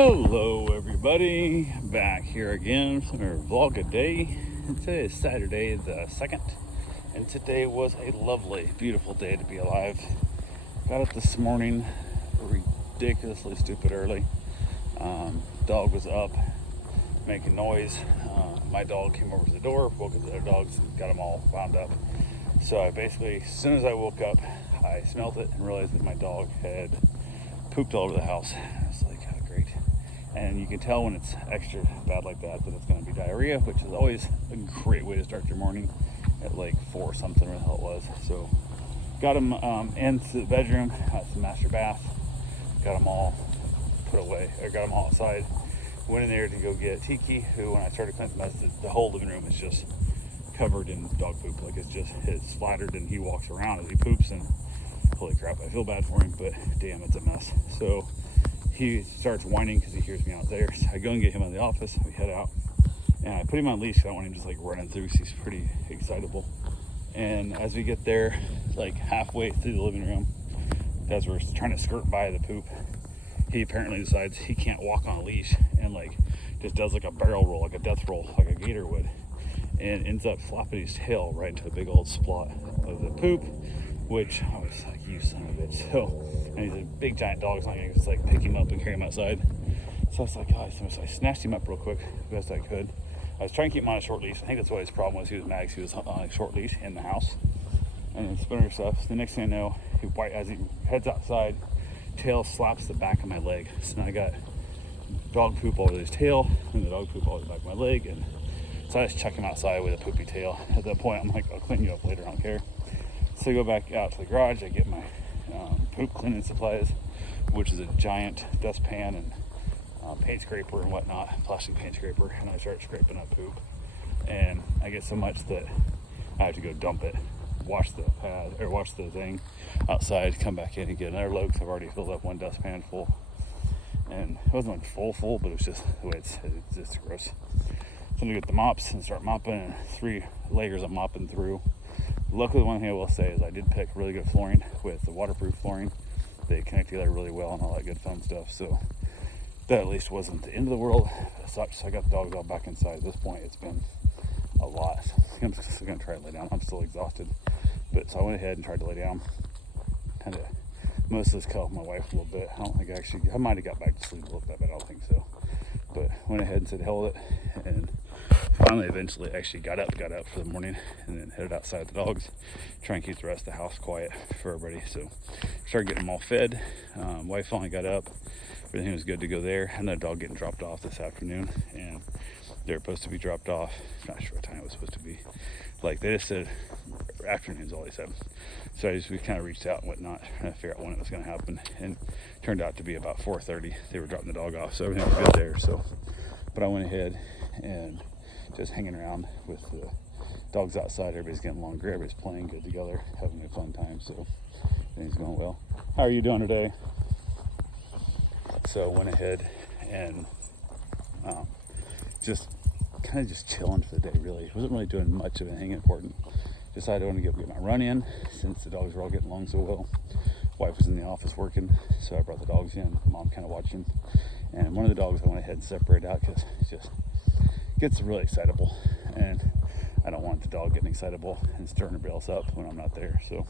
Hello everybody, back here again for our vlog a day. And today is Saturday the 2nd, and today was a lovely, beautiful day to be alive. Got up this morning ridiculously stupid early. Dog was up making noise. My dog came over to the door, woke up the other dogs, and got them all wound up. So I basically, as soon as I woke up, I smelled it and realized that my dog had pooped all over the house. I was like, oh, great. And you can tell when it's extra bad like that it's going to be diarrhea, which is always a great way to start your morning at like 4 something, where the hell it was. So got him into the bedroom, had the master bath, got them all put away, or got them all outside. Went in there to go get Tiki, who when I started cleaning the whole living room is just covered in dog poop. Like it's splattered, and he walks around as he poops, and holy crap, I feel bad for him, but damn, it's a mess. So he starts whining because he hears me out there. So I go and get him out of the office. We head out, and I put him on a leash. I don't want him just like running through because he's pretty excitable. And as we get there, like halfway through the living room, as we're trying to skirt by the poop, he apparently decides he can't walk on a leash, and like just does like a barrel roll, like a death roll, like a gator would, and ends up flopping his tail right into a big old splot of the poop, which I was like, you son of a bitch. So, and he's a big giant dog, so I'm gonna just like pick him up and carry him outside. So I was like, oh, so I snatched him up real quick, the best I could. I was trying to keep him on a short leash. I think that's what his problem was. He was mad because he was on a short leash in the house, and then spinner stuff. The next thing I know, as he heads outside, tail slaps the back of my leg. So now I got dog poop all over his tail, and the dog poop all over the back of my leg, and so I just chuck him outside with a poopy tail. At that point, I'm like, I'll clean you up later, I don't care. So I go back out to the garage. I get my poop cleaning supplies, which is a giant dustpan and paint scraper and whatnot, plastic paint scraper, and I start scraping up poop. And I get so much that I have to go dump it, wash the pad, or wash the thing outside, come back in and get another load, because I've already filled up one dustpan full. And it wasn't like full, but it was just the way it's just gross. So I'm gonna get the mops and start mopping, and 3 layers of mopping through. Luckily, one thing I will say is I did pick really good flooring with the waterproof flooring. They connect together really well and all that good fun stuff. So that at least wasn't the end of the world. It sucks. I got the dogs all back inside. At this point, it's been a lot. I'm just gonna try to lay down. I'm still exhausted, but so I went ahead and tried to lay down. Kind of mostly cuddled my wife a little bit. I don't think I might have got back to sleep a little bit, but I don't think so. But went ahead and said hell with it, and finally eventually actually got up for the morning, and then headed outside the dogs, try and keep the rest of the house quiet for everybody. So started getting them all fed. Wife finally got up, everything was good to go there. Another dog getting dropped off this afternoon, and they're supposed to be dropped off, not sure what time it was supposed to be. Like they just said afternoon's all they said. So we kind of reached out and whatnot, trying to figure out when it was going to happen, and it turned out to be about 4:30. They were dropping the dog off, so everything was good there. So, but I went ahead and just hanging around with the dogs outside. Everybody's getting along great. Everybody's playing good together, having a fun time. So everything's going well. How are you doing today? So went ahead and just kind of just chilling for the day. Really wasn't really doing much of anything important. Decided I wanted to get my run in since the dogs were all getting along so well. Wife was in the office working, so I brought the dogs in. Mom kind of watching, and one of the dogs I went ahead and separated out because it just gets really excitable, and I don't want the dog getting excitable and stirring everybody else up when I'm not there. So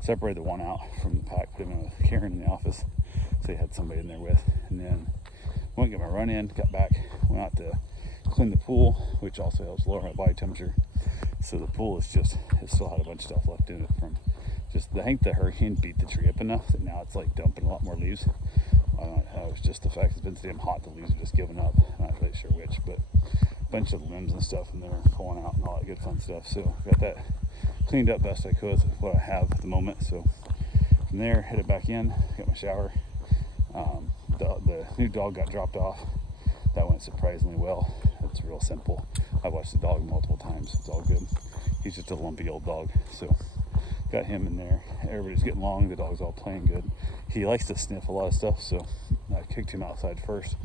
separated the one out from the pack, put him in with Karen in the office, so he had somebody in there with, and then went and get my run in, got back, went out to clean the pool, which also helps lower my body temperature. So the pool is it still had a bunch of stuff left in it from I think the hurricane beat the tree up enough that now it's like dumping a lot more leaves. I don't know, it's just the fact it's been so damn hot, the leaves are just giving up. I'm not really sure which, but a bunch of limbs and stuff in there pulling out and all that good fun stuff. So got that cleaned up best I could with what I have at the moment. So from there, headed back in, got my shower. The new dog got dropped off. That went surprisingly well. It's real simple. I've watched the dog multiple times. It's all good. He's just a lumpy old dog. So got him in there. Everybody's getting along. The dog's all playing good. He likes to sniff a lot of stuff, so I kicked him outside first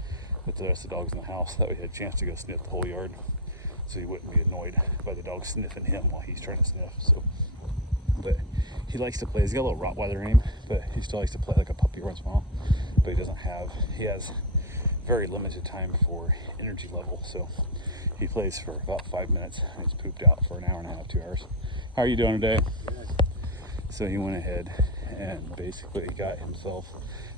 with the rest of the dogs in the house. That way he had a chance to go sniff the whole yard, so he wouldn't be annoyed by the dog sniffing him while he's trying to sniff. So, but he likes to play. He's got a little Rottweiler in him, but he still likes to play like a puppy once in a while. But he has very limited time for energy level. So he plays for about 5 minutes. He's pooped out for an hour and a half, 2 hours. How are you doing today? So he went ahead and basically got himself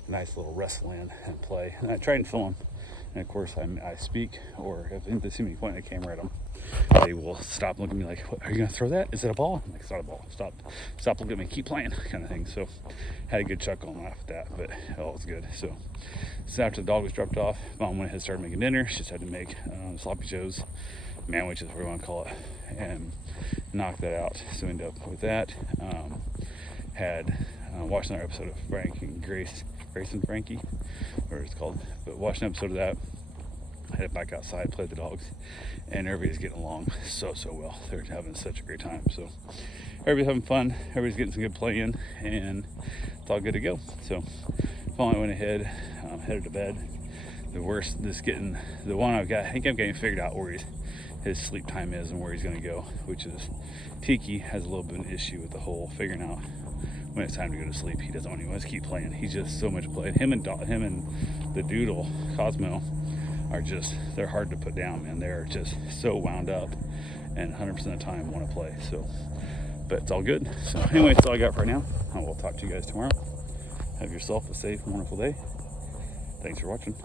a nice little rest land and play. And I tried and film him. And of course, I speak, or if they see me pointing a camera at them, they will stop looking at me like, what, are you going to throw that? Is it a ball? I'm like, it's not a ball. Stop looking at me. Keep playing, kind of thing. So had a good chuckle and laugh at that, but all was good. So after the dog was dropped off, Mom went ahead and started making dinner. She just had to make sloppy joes, manwiches, whatever you want to call it, and knock that out. So we ended up with that. Had watched another episode of Frank and Grace and Frankie, whatever it's called, but watched an episode of that. Headed back outside, played the dogs, and everybody's getting along so well. They're having such a great time. So everybody's having fun, everybody's getting some good play in, and it's all good to go. So finally went ahead, headed to bed. The one I've got, I think I'm getting figured out where his sleep time is and where he's going to go, which is Tiki has a little bit of an issue with the whole figuring out when it's time to go to sleep. He doesn't want to. He wants to keep playing. He's just so much play. Him and the doodle Cosmo are they're hard to put down, man. They're just so wound up and 100% of the time want to play. So, but it's all good. So anyway, that's all I got for right now. I will talk to you guys tomorrow. Have yourself a safe, wonderful day. Thanks for watching.